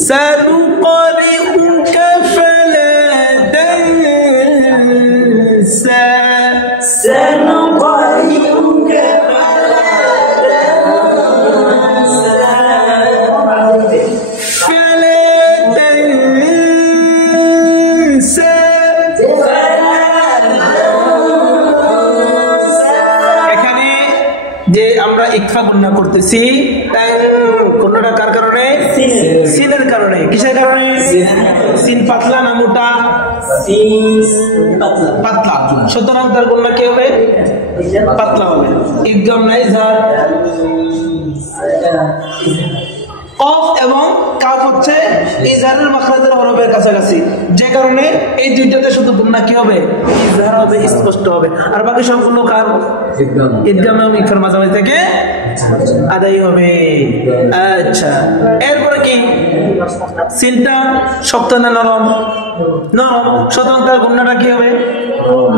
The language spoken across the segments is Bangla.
সানুকারিউকা ফালা তানসা সানুকারিউকা ফালা তানসা যে আমরা ইকফা গুণনা করতেছি কোনটা কার কারণে সিনের কারণে কিসের কারণে সিন পাতলা না মোটা পাতলা সুতরাং তার গুণনা কি হবে পাতলা হবে একদম নাই স্যার কফ এবং কাফ হচ্ছে ইজহারের মাখরাজের হরফের কাছাকাছি যে কারণে এই দুইটাতে শুধু গুণনা কি হবে ইজহার হবে স্পষ্ট হবে আর বাকি সবগুলো কার ইদগাম এবং ইকফার মাঝামাঝি থেকে আদায় হবে আচ্ছা এরপরে কি সিনটা শক্ত না নরম নরম সুতরাং তার গুণনাটা কি হবে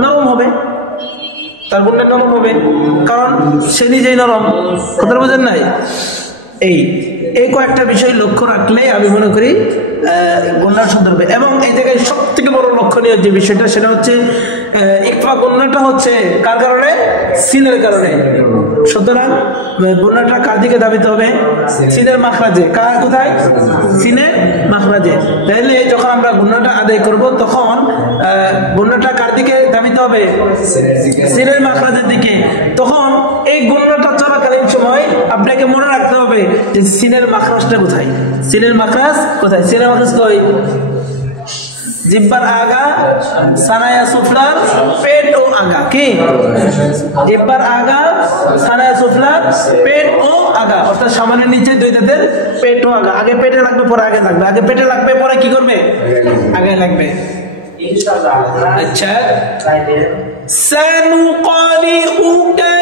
নরম হবে তার গুণটা নরম হবে কারণ সে নিজেই নরম কথা বোঝেন নাই এই কয়েকটা বিষয় লক্ষ্য রাখলে আমি মনে করি গুণনা সুন্দর হবে এবং এই জায়গায় সব থেকে বড় লক্ষণীয় যে বিষয়টা সেটা হচ্ছে ইকফা গুণনাটা হচ্ছে কার কারণে সিনের কারণে সুতরাং গুণনাটা কার দিকে ধাবিত হবে সিনের মাখরাজে কার কোথায় সিনের মাখরাজে তাহলে যখন আমরা গুণনাটা আদায় করব তখন গুণনাটা কার দিকে ধাবিত হবে সিনের মাখরাজের দিকে তখন এই গুণনাটা চলাকালীন সময় আপনাকে মনে রাখতে হবে যে সিনের মাখরাজটা কোথায় সিনের মাখরাজ কোথায় সিনের মাখরাজ কই জিব্বার আগা সানায়া সুফলার পেট ও আগা কি জিব্বার আগা সানায়া সুফলার পেট ও আগা অর্থাৎ সামনের নিচে দুই দাঁতের পেট ও আগা আগে পেটে লাগবে পরে আগে লাগবে আগে পেটে লাগবে পরে কি করবে আগে লাগবে ইনশাআল্লাহ আচ্ছা সানুকারিউকা